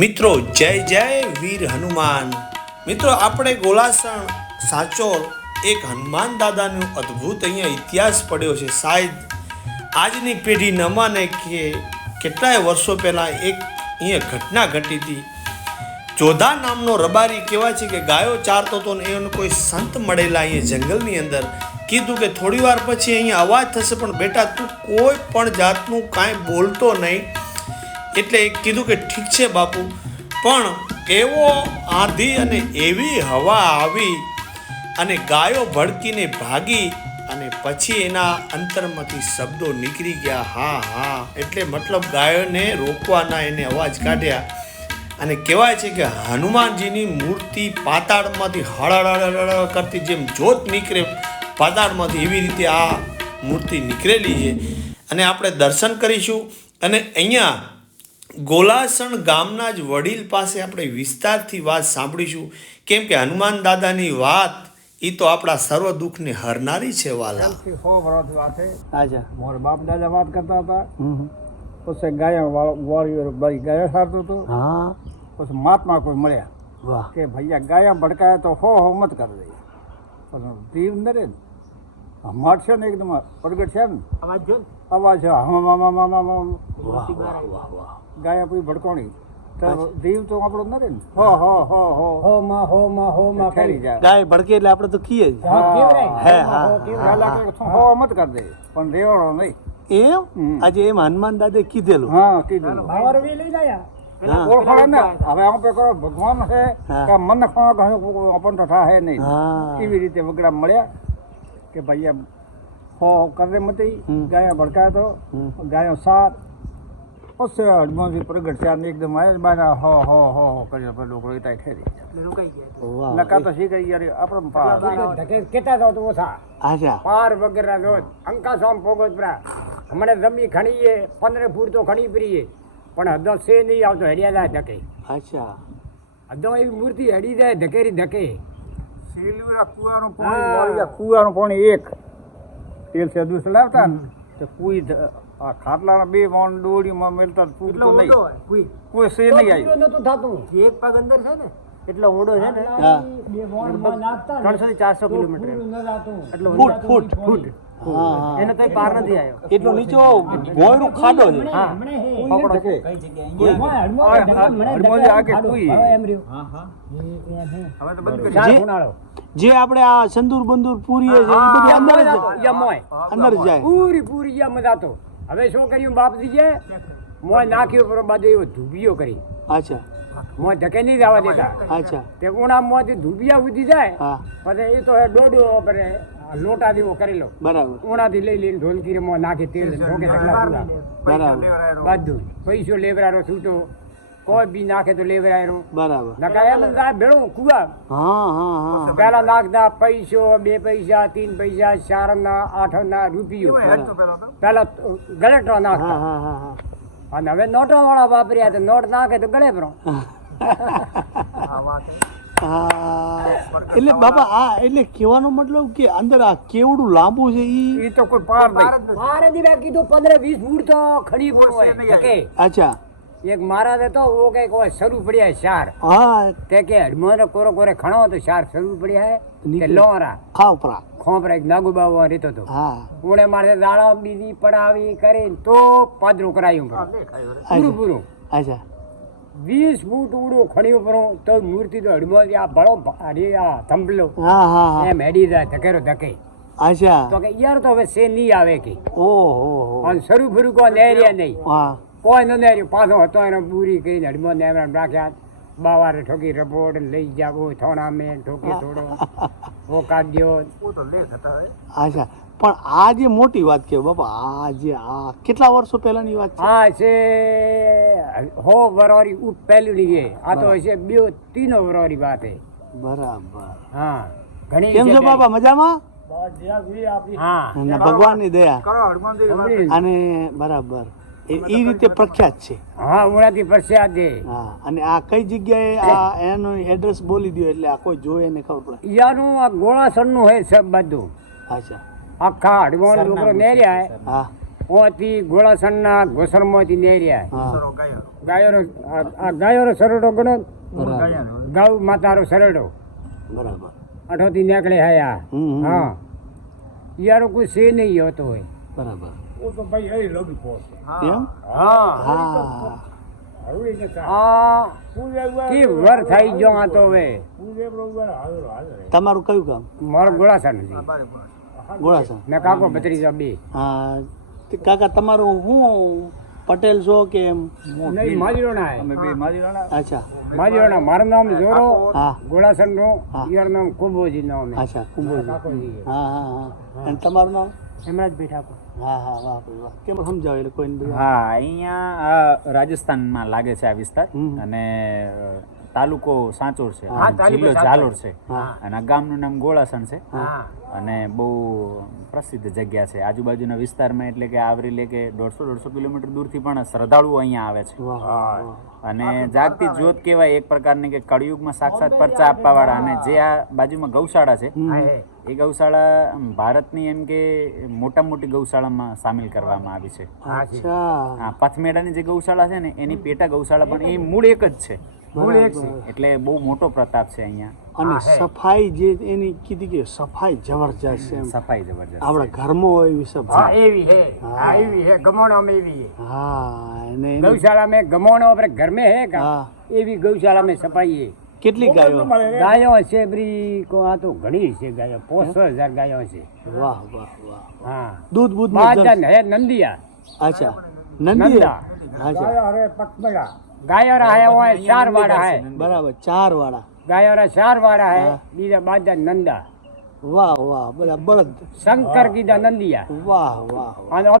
મિત્રો, જય જય વીર હનુમાન. મિત્રો, આપણે ગોલાસણ સાચોર એક હનુમાન દાદાનો અદ્ભુત અહીંયા ઇતિહાસ પડ્યો છે. શાયદ આજની પેઢી ન માને કે કેટલાય વર્ષો પહેલાં એક અહીંયા ઘટના ઘટી હતી. જોધા નામનો રબારી કહેવાય છે કે ગાયો ચારતો હતો ને એનો કોઈ સંત મળેલા અહીંયા જંગલની અંદર. કીધું કે થોડી વાર પછી અહીંયા અવાજ થશે, પણ બેટા, તું કોઈ પણ જાતનું કાંઈ બોલતો નહીં. એટલે કીધું કે ઠીક છે બાપુ, પણ એવો આંધી અને એવી હવા આવી અને ગાયો ભડકીને ભાગી અને પછી એના અંતરમાંથી શબ્દો નીકળી ગયા, હા હા. એટલે મતલબ ગાયોને રોકવાના એને અવાજ કાઢ્યા અને કહેવાય છે કે હનુમાનજીની મૂર્તિ પાતાળમાંથી હળહળ કરતી જેમ જોત નીકળે, પાતાળમાંથી એવી રીતે આ મૂર્તિ નીકળેલી છે. અને આપણે દર્શન કરીશું અને અહીંયા ગોલાસણ ગામના જ વડીલ પાસે આપણે વિસ્તારથી વાત સાંભળીશું. કેમ કે હનુમાન દાદાની વાત એ તો આપણા સર્વ દુઃખને હરનારી છે વાલા. સો વર્ષ વાત છે મોર બાપ દાદા વાત કરતા હતા. પછી ગાયા વાળીઓ બળી ગાયો સારતો હતો. હા. પછી મહાત્મા કોઈ મળ્યા કે ભૈયા ગાયા ભડકાયા તો હો હો મત કરી દઈએ. પણ જીવ નરે હમાર છે ને એકદમ પ્રગટ છે ને અવાજ જો અવાજ છે. ગાયા પછી ભડકોણી. તો દીવ તો આપણો નરે ને. હો હો હો હો. હો માં હો માં હો માં કરી જાય. ગાય ભડકે એટલે આપણે તો કીએ જ. હા. હે, હા, હો હો મત કર દે. પણ રેવાનો નહીં. એમ? આજે એમ હનુમાન દાદે કીધેલું. હા કીધેલું બાવર વી લઈ ઓળખાણ ને? હવે આમ પે ભગવાન છે હા. કે મન ખણો ઘણું આપણ તો થાય નહીં. એવી રીતે વગડા મળ્યા. કે ભાઈ એમ. હો કરે મતી હમ. भड़का तो તો હમ. ગાયો સાત પછી હનુમાનજી પ્રગટ થયા ને એકદમ આયા हो બાના હો હો હો હો કરી આપણે લોકો એ ખેરી એટલે तो ગયા વાહ નકા તો શીખાઈ યાર આપણે પાર. ધકે કેતા તો તો ઓછા. આજા. પાર વગેરે રોજ. અંકા સોમ ભોગવતપરા હમણે જમી ખણીએ પંદરે ફૂટ તો ખણી પરીએ. પણ હદો સે નહીં આવતો હેડિયા જાય ધકે અચ્છા. હદો એવી મૂર્તિ હેડી જાય ધકેરી ધકે કુવાનું. પાણી કુવાનું પાણી એક. તેલ છે લાવતા તો કુઈ ધ- આ ખાટલાના બે માણ ડોળીમાં મેલતા તો એટલો નહીં. કોઈ સે નહીં આવ્યું. નતું થાતું. એક પગ અંદર છે ને એટલો ઊંડો છે ને ત્રણસો થી ચારસો કિલોમીટર એટલો ફૂટ ફૂટ ફૂટ. હા હા. એને તો પાર નથી આવ્યો. એટલો નીચો ગોળનો ખાડો છે. હા. પકડો છે. જે- આપણે આ સંદૂર બંદૂર પૂરીએ છે એ બધું અંદર જ અંદર જાય. પૂરી પૂરી યા મજા તો હવે શું કર્યું? બાપ દીજે મોય નાખ્યો પર બાજુ એવો ધૂબીઓ કરી. અચ્છા. મોય ધકે નહીં જવા દેતા. અચ્છા. તે ઉણા મોથી ધૂબિયા ઉધી જાય. પછી એ તો હે દોડો આપણે લોટા જેવો કરી લો. બરાબર. ઉણાથી લઈ લઈને ઢોલકી મોં નાખી તેલ ઢોકે બરાબર. બધું. પૈસો લેવરારો છૂટો. કોઈ બી નાખે તો લેવરાયરો બરાબર. નકા એમ થાય ભેળું કુવા હા હા હા. પેલા નાખતા પૈસો બે પૈસા ત્રણ પૈસા ચાર ના આઠ ના રૂપિયો પેલા ગળેટો નાખતા. હા હા હા. અને હવે નોટો વાળા વાપર્યા તો નોટ નાખે તો ગળે હા એટલે બાબા આ એટલે કહેવાનો મતલબ કે અંદર આ કેવડું લાંબુ છે ઈ? એ તો કોઈ પાર નહીં. મારે દીવા કીધું પંદર વીસ ફૂટ તો ખડી પર હોય. કે અચ્છા. એક મહારાજે તો ઓ કંઈક હોય શરૂ પડ્યા ચાર હા. તે કે હડમોને કોરો કોરે ખણો તો ચાર શરૂ પડ્યા હે. કે લોરા. ખાવ પરા ખોપરા એક નાગુ બાબુ રીતો તો હા. ઉણે મારે દાડા બીજી પડાવી કરીને તો પાદરું કરાયું. પૂરું પૂરું અચ્છા. વીસ ફૂટ ઉડો ખણી ઉપર તો મૂર્તિ તો હડમોથી આ ભળો ભાડી આ થંભલો હા હા એમ હેડી જાય ધકેરો ધકે. અચ્છા. તો કે યાર તો હવે સે નહીં આવે કે. ઓહો અને શરૂ ફરું કોઈ નેર્યા નહીં. હા. કોઈ ન નેર્યું. પાછો હતો એને પૂરી કરીને હડમો નેમરા રાખ્યા. બાવારે ઠોકી રપોટ લઈ જાવ થોડા મેં ઠોકી થોડો. ઓ કાઢ્યો અચ્છા. પણ આ જે મોટી વાત કે બાપા આ જે આ કેટલા વર્ષો પહેલાની વાત છે? આ છે હો વરોરી ઉપ પહેલું છે. આ તો છે બે ત્રીનો વરોરી વાત છે બરાબર. હા ઘણી કેમ છો બાપા મજામાં? હા. અને ભગવાનની દયા? અને બરાબર. એ રીતે પ્રખ્યાત છે. હા ઉણાથી પ્રખ્યાત છે. હા અને આ કઈ જગ્યાએ આ એનો એડ્રેસ બોલી દો એટલે આ કોઈ જોવે ને ખબર પડે. યાનું આ ગોળાસરનું હે સબ બધું. અચ્છા. આખા હડવાનો છોકરો નેર્યા ઓથી ગોળાસણના ઘોસણમાંથી નેર્યા ગાયોનો આ આ ગાયોનો સરડો ગણો ગાઉ માતારો સરડો. બરાબર. અઠોથી નીકળે હાયા. હા. યારો કોઈ છે નહીં હોતો હોય. બરાબર. ઓ તો ભાઈ એ લોબી પહોંચે. હા. હા. તમારું કયું કામ મારું ગોળાસણ. ને કાકો ભત્રીજા બે. હા કાકા તમારું હું પટેલ છો કે નહીં માજીરોના. અમે બે મારી રાણા અચ્છા. માજીરોના મારું નામ જોરો હા. ગોળાસન નો યાર નામ કુંભોજી નામ. અચ્છા કુંભોજી. હા હા હા. અને તમારું નામ? હેમરાજભાઈ ઠાકોર. હા હા વાહ ભાઈ વાહ. કેમ સમજાવે એટલે કોઈ હા અહીંયા આ રાજસ્થાનમાં લાગે છે આ વિસ્તાર. અને તાલુકો સાંચોર છે. જિલ્લો. જાલોર છે. અને આ ગામનું નામ ગોળાસણ છે. અને બહુ પ્રસિદ્ધ જગ્યા છે. આજુબાજુના વિસ્તારમાં એટલે કે આવરી લે કે દોઢસો દોઢસો કિલોમીટર દૂરથી પણ શ્રદ્ધાળુઓ અહીંયા આવે છે. અને જાગતી જ્યોત કહેવાય એક પ્રકારની કે કળિયુગમાં સાક્ષાત પરચા આપવાવાળા. અને જે આ બાજુમાં ગૌશાળા છે એ. ગૌશાળા ભારતની એમ કે મોટા મોટી ગૌશાળામાં સામેલ કરવામાં આવી છે. પથમેડાની જે. ગૌશાળા છે ને એની પેટા ગૌશાળા પણ એ મૂળ એક જ છે. એટલે બહુ મોટો પ્રતાપ છે અહીંયા. અને સફાઈ જે એની કીધી કે સફાઈ જબરજસ્ત છે સફાઈ જબરજસ્ત આપણા ઘરમાં એવી સફાઈ. એવી હે. હા. એવી હે. ગમોણામાં એવી હે. હા અને ગૌશાળામાં ગમોણો આપણે ઘરમે હે હા. એવી ગૌશાળામાં સફાઈ હે કેટલી ગાયો? ગાયો છે બ્રી કો આ તો ઘણી છે ગાયો. પાંચસો હજાર ગાયો છે. વાહ વાહ વાહ હા. દૂધ બૂધ હે નંદિયા. અચ્છા. નંદિયા? અચ્છા. અરે પટમેડા ગાયો રા હે ઓય ચાર વાડા હે. બરાબર ચાર વાળા. ગાયો રા ચાર વાડા હે બીજા બાજા નંદા. વાહ વાહ બધા બળદ. શંકર કીધા નંદિયા. વાહ વાહ વાહ. અને